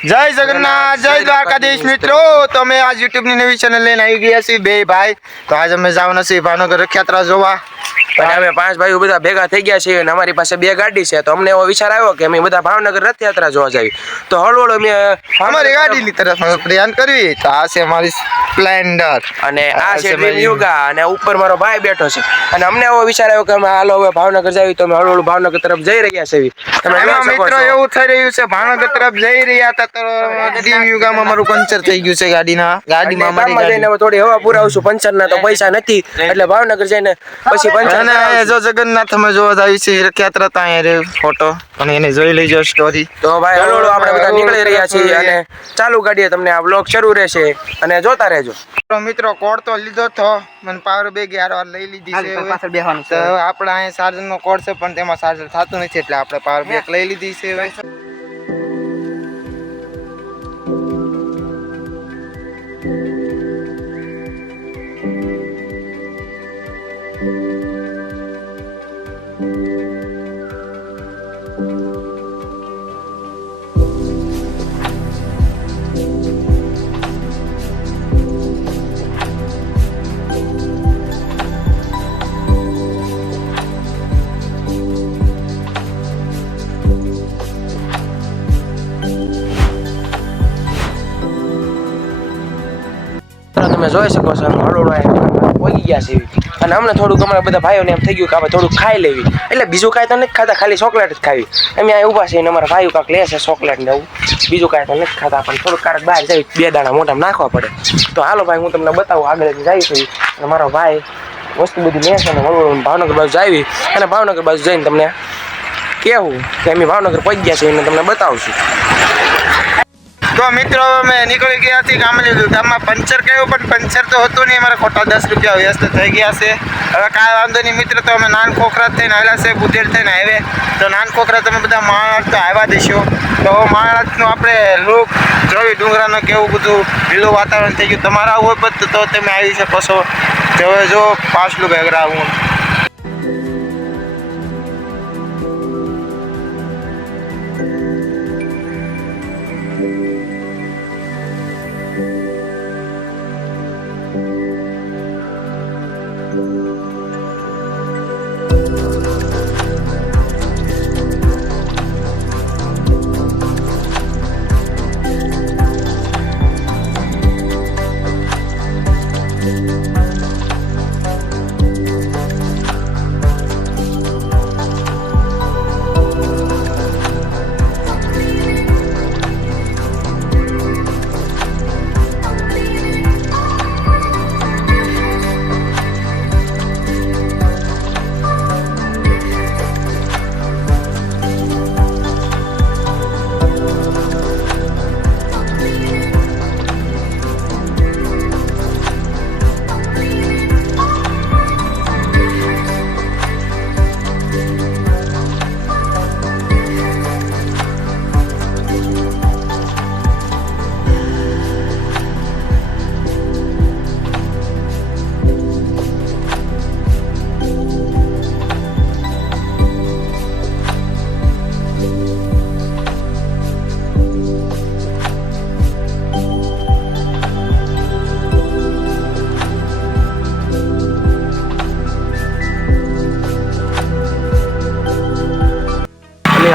જય જગન્નાથ જય દ્વારકાધીશ મિત્રો તો અમે આજ YouTube ની નવી ચેનલ લઈને આવી ગયા છીએ બે ભાઈ તો આજ અમે જવાના છીએ ભાવનગર રથયાત્રા જોવા અને અમે પાંચ ભાઈઓ બધા ભેગા થઈ ગયા છીએ અને અમારી પાસે બે ગાડી છે તો અમને એવો વિચાર આવ્યો કે અમે બધા ભાવનગર રથયાત્રા જોવા જઈએ તો હળવળ અમે અમારી ગાડીની તરફ પ્રયાણ કરવી તો આ છે અમારી સ્પ્લેન્ડર અને આ છે ડ્રીમ યુગા અને ઉપર મારો ભાઈ બેઠો છે અને અમને એવો વિચાર આવ્યો કે અમે હાલો હવે ભાવનગર જઈએ તો અમે હળવળ ભાવનગર તરફ જઈ રહ્યા છીએ તમે એમાં મિત્રો એવું થઈ રહ્યું છે ભાવનગર તરફ જઈ રહ્યા હતા તો ડ્રીમ યુગામાં મારું પંચર થઈ ગયું છે ગાડીમાં અમારી ગાડી થોડી હવા પુરાવશું પંચર ના તો પૈસા નથી એટલે ભાવનગર જઈને પછી પંચર અને જો જગન્નાથ અમે જોવા જાય છે રથયાત્રા તો અહીંયા ફોટો અને એને જોઈ લેજો સ્ટોરી તો ભાઈ હળવળ આપણે બધા નીકળી રહ્યા છીએ અને ચાલુ ગાડીએ તમને આ બ્લોગ શરૂ રહેશે અને જોતા રહેજો મિત્રો કોડ તો લીધો તો મને પાવર બેગ યાર લઈ લીધી છે પાછળ બેહવાનું છે આપણે અહીંયા ચાર્જર નો કોડ છે પણ તેમાં ચાર્જર થતું નથી એટલે આપણે પાવર બેગ લઈ લીધી છે હવે તમે જોઈ શકો છો હળવળ પહોંચી ગયા છે અને અમને થોડુંક અમારા બધા ભાઈઓને એમ થઈ ગયું કે આપણે થોડુંક ખાઈ લેવી એટલે બીજું કાંઈ તો નથી ખાતા ખાલી ચોકલેટ જ ખાવી અમે અહીં ઊભા છીએ અને અમારા ભાઈઓ કાંઈક લે છે ચોકલેટ ને એવું બીજું કાંઈ તો નથી ખાતા પણ થોડુંક કારક બહાર જાય બે દાણા મોઢામાં નાખવા પડે તો હાલો ભાઈ હું તમને બતાવું આગળ જાય છું અને મારો ભાઈ વસ્તુ બધી લે છે અને હળવળ ભાવનગર બાજુ જાવી અને ભાવનગર બાજુ જઈને તમને કહેવું કે અમે ભાવનગર પહોંચી ગયા છીએ અને તમને બતાવશું તો મિત્રો અમે નીકળી ગયા હતી ગામમાં પંચર કહ્યું પણ પંચર તો હતું નહીં અમારે ખોટા 10 રૂપિયા વ્યસ્ત થઈ ગયા છે હવે કાંઈ વાંધો નહીં મિત્ર તો અમે નાન ખોખરા થઈને આવ્યા છે બુધેલ થઈને આવે તો નાન ખોખરા તમે બધા માણસ તો આવ્યા દેશો તો માણસનું આપણે લુક જોઈ ડુંગરાનું કેવું બધું લીલું વાતાવરણ થઈ ગયું તમારા હોય તો તમે આવી શકો છો તો હવે જો પાછલું બેગરા હું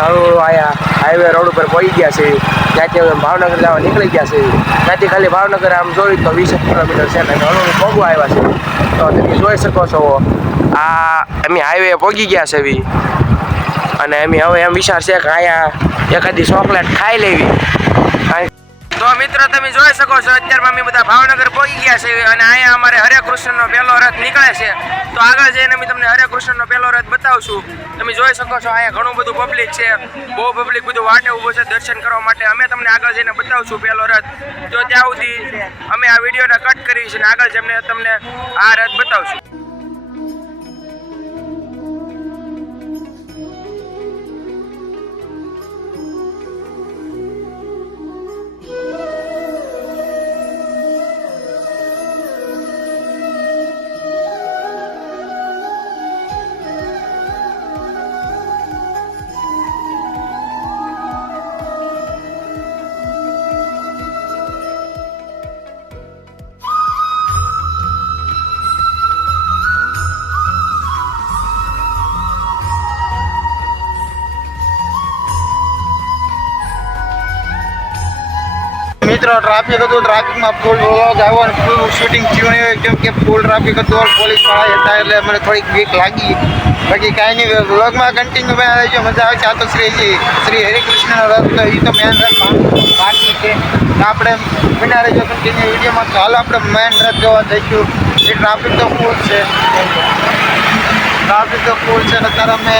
હળવળ આયા હાઈવે રોડ ઉપર પહોંચી ગયા છે ત્યાંથી અમે ભાવનગર જવા નીકળી ગયા છે ત્યાંથી ખાલી ભાવનગર આમ જોઈ તો 20 કિલોમીટર છે અને હળવળ પહોંચવા આવ્યા છે તો તમે જોઈ શકો છો આ અમે હાઈવે પહોંચી ગયા છે એવી અને અમે હવે એમ વિચાર છે કે અહીંયા એકાદી ચોકલેટ ખાઈ લેવી તો મિત્રો તમે જોઈ શકો છો અત્યારમાં અમે બધા ભાવનગર પહોંચી ગયા છે અને અહીંયા અમારે હરે કૃષ્ણનો પહેલો રથ નીકળે છે તો આગળ જઈને અમે તમને હરે કૃષ્ણનો પહેલો રથ બતાવશું તમે જોઈ શકો છો અહીંયા ઘણું બધું પબ્લિક છે બહુ પબ્લિક બધું વાટે ઊભો છે દર્શન કરવા માટે અમે તમને આગળ જઈને બતાવશું પહેલો રથ તો ત્યાં સુધી અમે આ વિડીયોને કટ કરી છે અને આગળ જઈને તમને આ રથ બતાવશું મિત્રો ટ્રાફિક હતું, ટ્રાફિકમાં ફૂલ વ્લોગ આવ્યો અને ફૂલ શૂટિંગ થયું નહીં કેમ કે ફૂલ ટ્રાફિક હતું, પોલીસવાળા હતા એટલે મને થોડીક બીક લાગી. બાકી કાંઈ નહીં, વ્લોગમાં કન્ટિન્યુ બના રહેજો, મજા આવે છે. આ તો શ્રી હરિકૃષ્ણનો રથ, તો એ તો મેન રથ બાકી છે. તો આપણે બના રહેજો કન્ટિન્યુ વિડીયોમાં. તો હાલ આપણે મેન રથ જોવા જઈશું. એ ટ્રાફિક તો ફૂલ છે, ટ્રાફિક તો ફૂલ છે. અત્યારે અમે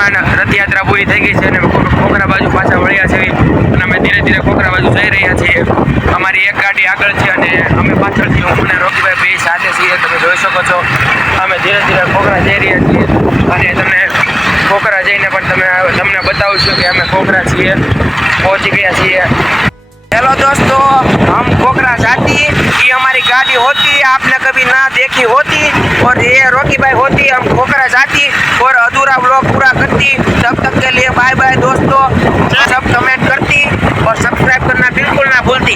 માંડ રથયાત્રા પૂરી થઈ ગઈ છે અને ખોખરા બાજુ પાછા વળ્યા છે અને અમે ધીરે ધીરે ખોખરા બાજુ જઈ રહ્યા છીએ. અમારી એક ગાડી આગળ છે અને અમે પાછળથી હું અને રોકીભાઈ બે સાથે છીએ. તમે જોઈ શકો છો અમે ધીરે ધીરે ખોખરા જઈ રહ્યા છીએ અને તમને ખોખરા જઈને પણ તમને બતાવશું કે અમે ખોખરા છીએ, પહોંચી ગયા છીએ. हेलो दोस्तों, हम खोखरा जाती, ये हमारी गाड़ी होती, आपने कभी ना देखी होती और ये रॉकी भाई होती. हम खोखरा जाती और अधूरा व्लॉग पूरा करती. तब तक के लिए बाय बाय दोस्तों. सब कमेंट करती और सब्सक्राइब करना बिल्कुल ना भूलती.